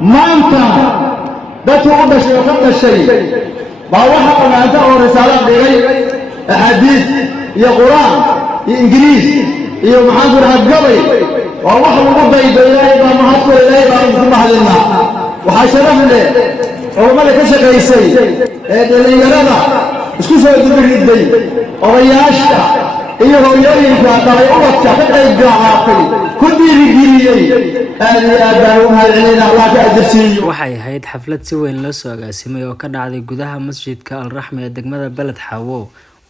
ما أنت بتوعد شيء وقت الشيء بروحها ومعناتها ورسالة بغير أحاديث يا قرآن يا إنجليز يا محاضر هالقضي وروحها وقضي بإلهي بمحاضر إلهي بمحاضر محلنا وحشرف له وملك شقيسي اللي يرانا اسكسوا يدبر الدين ورياشتا iyo hooyooyinka dhalay ubadka ka qayb gacaaqay ku dhiirigeliyay aad u mahadcelin Allah ka ajirsiiyo. waxay ahayd xaflad si weyn loo soo agaasimay oo ka dhacday gudaha masjidka Al-Raxma ee degmada Balad Xawo.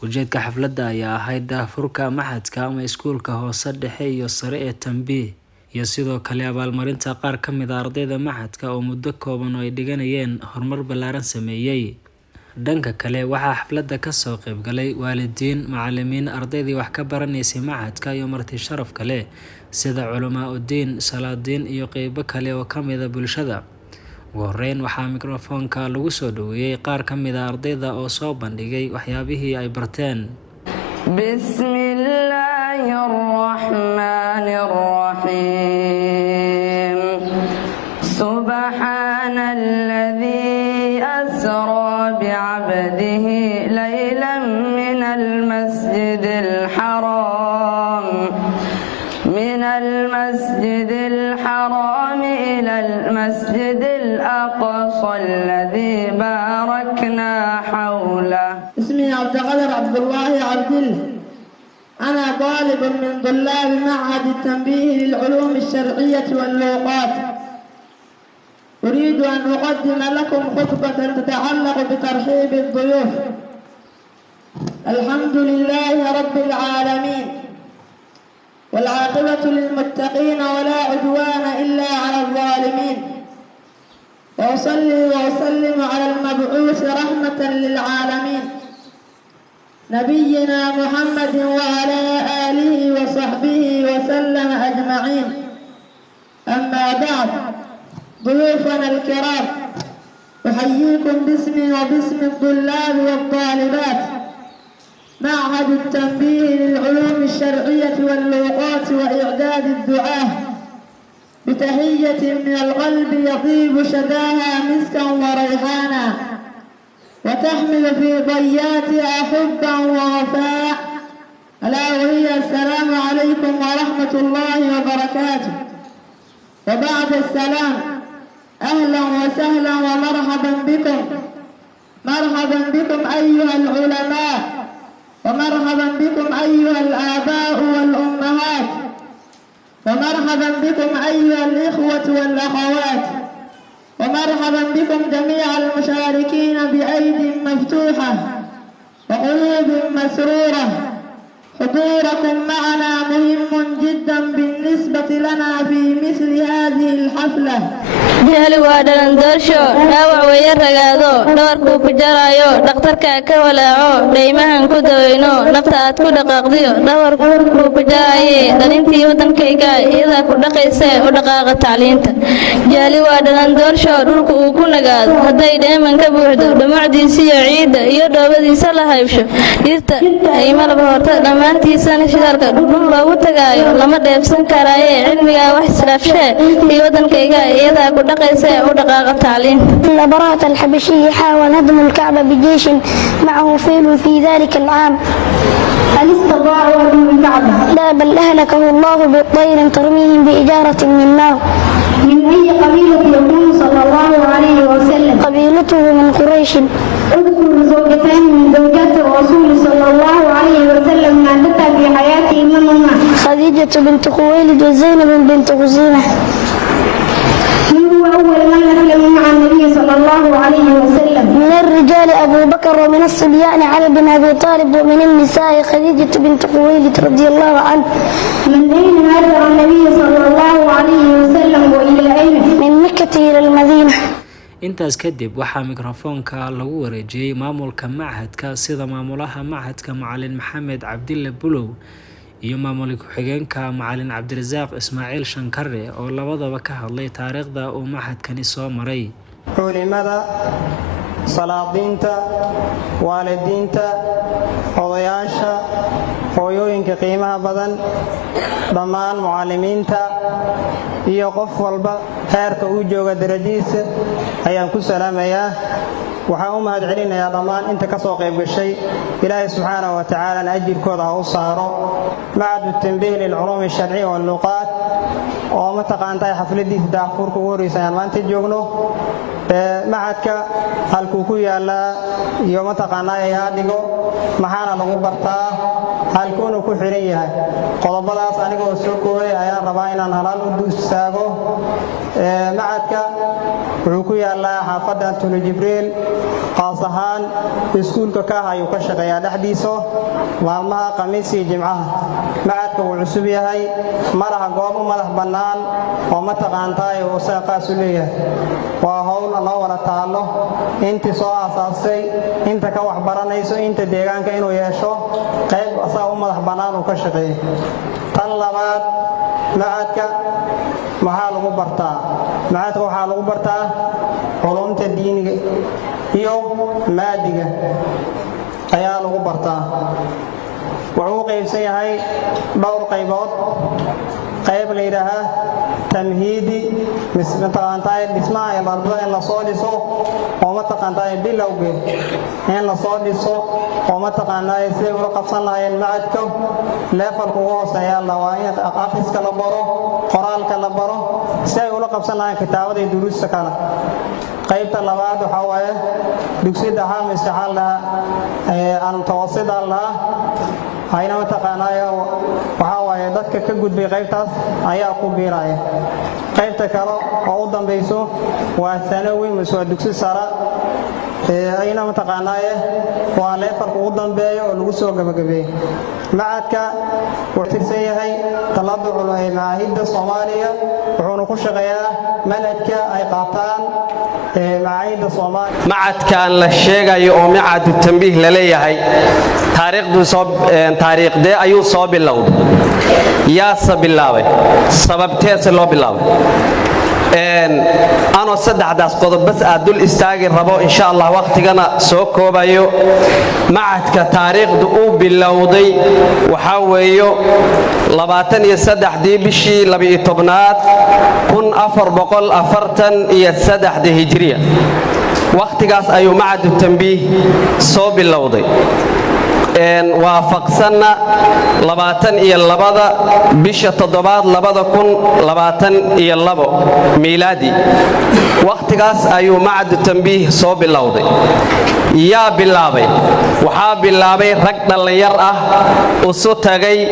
ujeedka xafladda ayaa ahayd daahfurka maxadka ama iskuulka hoose dhexe iyo sare ee Tanbiih iyo sidoo kale abaalmarinta qaar ka mid ah ardayda maxadka oo muddo kooban oo ay dhiganayeen horumar ballaaran sameeyay. dhanka kale waxaa xafladda ka soo qayb galay waalidiin, macallimiin, ardaydii wax ka baranaysay maxadka iyo marti sharaf kale sida culamaa u diin, salaadiin iyo qaybo kale oo ka mid ah bulshada. ugu horreyn waxaa mikrofoonka lagu soo dhaweeyay qaar ka mid ah ardayda oo soo bandhigay waxyaabihii ay barteen. Bismillahirrahmanirrahim. Subhanalladhi asra بعبده ليلا من المسجد الحرام إلى المسجد الأقصى الذي باركنا حوله. اسمي عبد القادر عبد الله عبدل. أنا طالب من طلاب معهد التنبيه للعلوم الشرعية واللغات. أريد أن أقدم لكم خطبة تتعلق بترحيب الضيوف. الحمد لله رب العالمين والعاقبة للمتقين ولا عدوان إلا على الظالمين، وأصلي وأسلم على المبعوث رحمة للعالمين نبينا محمد وعلى آله وصحبه وسلم أجمعين. أما بعد، ضيوفنا الكرام، أحييكم باسمي وباسم الطلاب والطالبات معهد التنبيه للعلوم الشرعية واللغات وإعداد الدعاة بتحية من القلب يطيب شداها مسكا وريحانا وتحمل في ضياتها حبا ووفاء، ألا وهي السلام عليكم ورحمة الله وبركاته. وبعد السلام، أهلا وسهلا ومرحبا بكم، مرحبا بكم أيها العلماء، ومرحبا بكم أيها الآباء والأمهات، ومرحبا بكم أيها الإخوة والأخوات، ومرحبا بكم جميع المشاركين بأيد مفتوحة وقلوب مسرورة. حضوركم معنا مهم جدا بالنسبة لنا في مثل هذه الحفلة. jahli waa dhalandoorsho, dhaawac weeye ragaado, dhabarkuu ku jarayo, dhakhtarka ka walaaco, dhaymahan ku daweyno, nafta aad ku dhaqaaqdiyo, dhabarkuu ku jaraye, dhalintii waddankayga iyadaa ku dhaqayse u dhaqaaqa tacliinta. jahli waa dhalandoorsho, dhulka uu ku nagaado, hadday dheeman ka buuxdo, dhumucdiisiyo ciidda iyo dhoobadiisa la haybsho, dhirta ay malaba horta dhammaantiisana shidaalka dhudhun loogu tagaayo, lama dheefsan karaaye cilmigaa wax isdhaafshee iyo waddankayga iyadaa ku إن براءة الحبشي حاول هدم الكعبة بجيش معه فيل في ذلك العام. هل استطاع هدم الكعبة؟ لا، بل أهلكه الله بالطير ترميهم بإجارة من نار. من أي قبيلة يكون صلى الله عليه وسلم؟ قبيلته من قريش. اذكر زوجتان من زوجات الرسول صلى الله عليه وسلم ماتتا في حياته منهما؟ خديجة بنت خويلد وزينب بنت خزيمة. أول من أسلم مع النبي صلى الله عليه وسلم؟ من الرجال أبو بكر، ومن الصبيان علي بن أبي طالب، ومن النساء خديجة بنت خويلد رضي الله عنه. من أين هاجر النبي صلى الله عليه وسلم وإلى أين؟ من مكة إلى المدينة. intaas kadib waxaa mikrofoonka lagu wareejiyay maamulka maxadka sida maamulaha maxadka Macallin Maxamed Cabdille Bulow iyo maamul ku-xigeenka Macallin Cabdirasaaq Ismaaciil Shankare oo labadaba ka hadlay taariikhda uu maxadkani soo maray. culimada, salaadiinta, waalidiinta, odayaasha, hooyooyinka qiimaha badan, dhammaan mucallimiinta iyo qof walba heerka uu jooga darajadiisa ayaan ku salaamayaa. waxaan u mahad celinayaa dhammaan inta ka soo qayb gashay. ilaahay subxaanahu wa tacaala ajirkooda ha u saaro. macadu tanbiih lilculuum alsharciya walluqaat oo mataqaantaa xafladiisa daafurka ugu horeysa ayaan maanta joogno. macadka halkuu ku yaalaa iyo mataqaanaa ayaa dhigo maxaana lagu bartaa halkuuna ku xiran yahay. qodobadaas anigoo soo koobay ayaan rabaa inaan halaal u istaago. macadka wuxuu ku yaalaa xaafadda Antoni Jibriil, qaas ahaan iskuulka ka ayuu ka shaqeeyaa dhexdiisa maalmaha khamiis iyo jimcaha. macadka wuu cusub yahay, malaha goob u madax bannaan oo mataqaantaa uu qaas u leeyahay. waa hawl loo wada taalo intii soo aasaasay, inta ka wax baranayso, inta deegaanka inuu yeesho qayb asaga u madax bannaan uu ka shaqeeyo. tan labaad, macadka maxaa lagu bartaa? macadka waxaa lagu bartaa culumta diiniga iyo maadiga ayaa lagu bartaa. wuxuu qaybsan yahay dhowr qaybood. qayb la yidhaahaa tamhiidi, mataqaantaa dhismaha ee ardada in la soo dhiso oo mataqaantaa bilowgeed in la soo dhiso oo mataqaanaa siday ula qabsan lahaayeen macadka leefalka ugu hooseeya waa in akhriska la baro, qoraalka la baro, si ay ula qabsan lahaayeen kitaabada iyo duruusta kale. qaybta labaad waxaa waaye dugsi dhexe mise mutawassit ayna mataqaanaa waxaa waaye dadka ka gudbay qaybtaas ayaa ku biiraya. qaybta kale oo u dambayso waa thanawi mise waa dugsi sare ayna mataqaanaa waa leefalka ugu dambeeya oo lagu soo gabagabeeyey. macadka wuxuu tirsan yahay taladucul macaahidda Soomaaliya, wuxuuna ku shaqeeyaa manhajka ay qaataan macaahidda Soomaaliya. macadkan la sheegayo oo macadu tanbiih la leeyahay taariikhdee ayuu soo bilowday? yaase bilaabay? sababteese loo bilaabay? anoo saddexdaas qodob bas aad dul istaagi rabo insha allah waqtigana soo koobayo. macadka taariikhdu uu bilowday waxaa weeyo 23 bishii 12aad 1443 hijriya. waqtigaas ayuu macadu tanbiih soo bilowday. waafaqsanna 22 bisha 7aad 2022 miilaadi. waqtigaas ayuu macadu tanbiih soo bilowday. yaa bilaabay? waxaa bilaabay rag dhallinyar ah usu tagay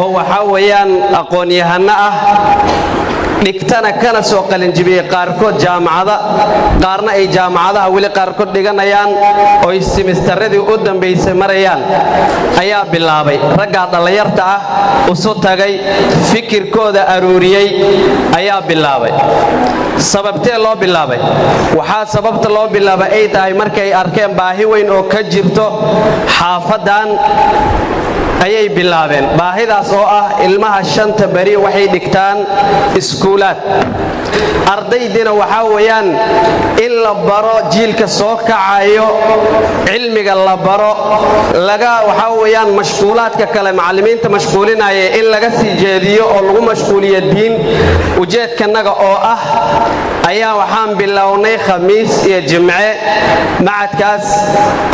oo waxaa weeyaan aqoon-yahano ah, dhigtana kana soo qalinjibiyey qaarkood jaamacada, qaarna ay jaamacadaha weli qaarkood dhiganayaan oo ay simistaradii u dambaysay marayaan ayaa bilaabay. raggaa dhallinyarta ah usu tagay, fikirkooda aruuriyey ayaa bilaabay. sababtee loo bilaabay? waxaa sababta loo bilaabay ay tahay markay arkeen baahi weyn oo ka jirto xaafadan ayay bilaabeen. baahidaas oo ah ilmaha 5 bari waxay dhigtaan iskuulaad. ardaydina waxaa weeyaan in la baro jiilka soo kacayo, cilmiga la baro, waxaa weeyaan mashquulaadka kale macallimiinta mashquulinaya in laga sii jeediyo oo lagu mashquuliyo diin. ujeedkanaga oo ah ayaa waxaan bilownay khamiis iyo jimce macadkaas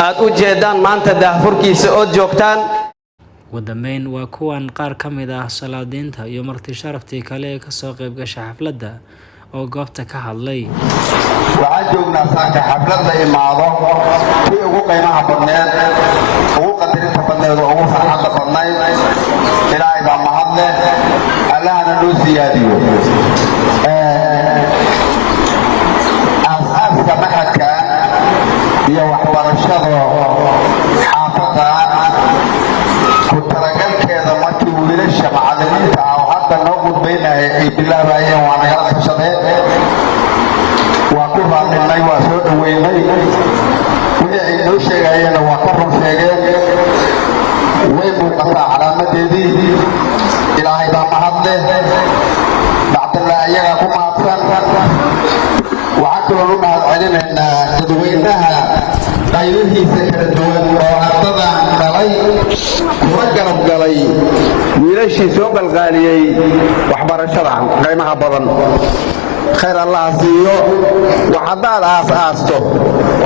aad u jeedaan maanta daahfurkiisa oo joogtaan. ugu dambeyn waa kuwan qaar ka mid ah salaadiinta iyo marti sharaftii kale ee ka soo qayb gashay xafladda oo goobta ka hadlay. waxaan joognaa saaka xafladda imaado tii ugu qiimaha badneed, ugu qadarinta badneed oo ugu farxadda badnayd. ilaahay baa mahad leh, allahana noo siyaadiyo. aasaaska macadka iyo waxbarashada xaafadda ku talagalkeeda markii wiilasha macallimiinta ah oo hadda noo gudbaynaya ay bilaabayeen waa nagala tashadeen. waa ku raadinay, waa soo dhoweynay. wixii ay noo sheegayeenna waa ka run sheegeen. way muuqataa calaamadeedii. ilaahay baa mahad leh, bacdallah iyagaa ku mahadsan. waxaan kaloo u mahad celinaynaa dadweynaha qaybihiisa kala duwan oo ardadan dhalay kula garab galay wiilashii soo qalqaaliyey waxbarashada qiimaha badan khayr allah siiyo waxaad aasto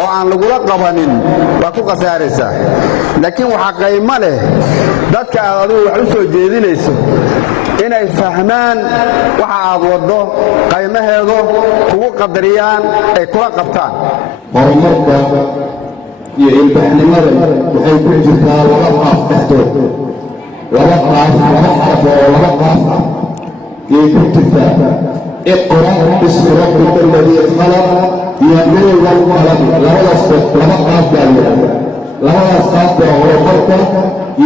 oo aan lagula qabanin waa ku qasaaraysaa laakiin waxa qiimo leh dadka aad adigu wax u soo jeedinayso inay fahmaan waxa aad wado qiimaheedu kugu qadariyaan ay kula qabtaan horumarka iyo ilbaxnimada waxay ku jirtaa laba qaaf dhexdood laba xaraf oo laba qaaf ah ayay ku jirtaa اقرأ باسم ربك الذي خلق ينور القلم لولا لما قاف بالله لولا قاف هرومرك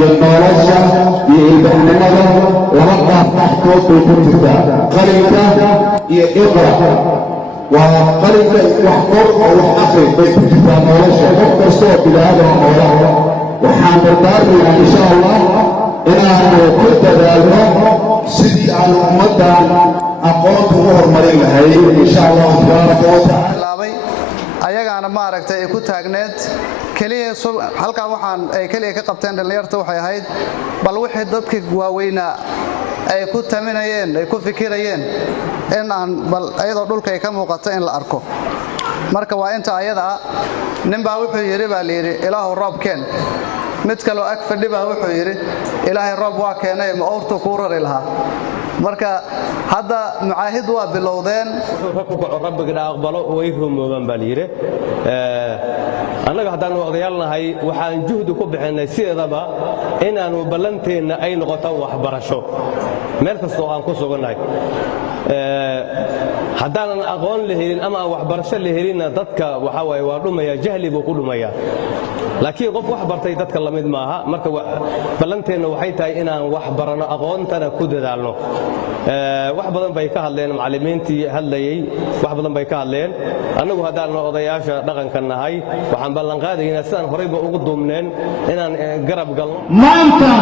ينورشا يبحنمدا لما قاف تحتوك وكنتك قلبك يقرأ وقلبك وحقر او وحقر بكتك نورشا وكسو بلاد ومولاه وحامل دارنا ان شاء الله إنه كنت ذلك سيدي على أمدان أقوات وهرمرين لهي إن شاء الله تبارك وتعالى ayagaana maaragtay ay ku taagneed kaliya halka waxaan ay kaliya ka qabteen dhalinyarta waxay ahayd bal wixii dadka waaweyna ay ku taminayeen ay ku fikirayeen in aan bal ayadoo dhulka ay ka muuqato in la arko marka waa inta ayada ninbaa wuxuu yiri baa leeyahay ilaahu roobkeen mid kale oo ag fadhi baa wuxuu yiri ilaahay roob waa keenay ma oortu ku rari lahaa marka hadda mucaahid waa bilowdeen rabbiga aqbalo way rumoobaan baa leeyahay annaga haddaan waqtiyalnahay waxaan juhdi ku bixinay sideedaba inaanu ballanteena ay noqoto waxbarasho meel kasta oo aan ku sugannahay haddaanan aqoon la helin ama waxbarasho la helinna dadka waxa waaye waa dhumaya jahli buu ku dhumaya laakiin qof wax bartay dadka la mid maaha marka ballanteena waxay tahay inaan wax barano aqoontana ku dadaalno wax badan bay ka hadleen macallimiintii hadlayay wax badan bay ka hadleen annagu haddaan odayaasha dhaqanka nahay waxaan ballan qaadaynaa sidaan horeyba ugu duumneen inaan garab galno maanta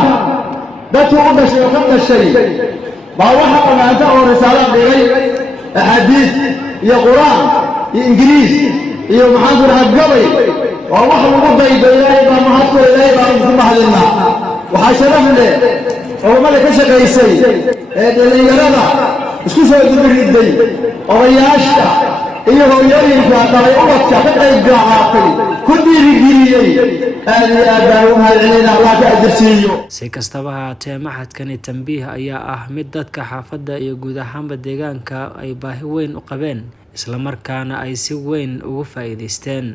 dadku u dhashay oo ka dhashay baa waxa qanaanta oo risaalo dhigay axaadiis iyo quraan iyo ingiriis iyo maxaan ku dhahaa gabay waa wax lagu daydo ilaahay baa mahadku ilaahay baa ku mahadinaa waxaa sharaf leh culummada ka shaqaysay ee dhalinyarada isku soo dubiriday odayaasha iyo hooyooyinka dhalay ubadka ka qayb qaatay ku dhiirigeliyey aad iyo aad baan u mahadcelinaa allah ka ajirsiiyo si kastaba ha ahaatee maxadkani Tanbiih ayaa ah mid dadka xaafadda iyo guud ahaanba deegaanka ay baahi weyn u qabeen isla markaana ay si weyn ugu faa'iideysteen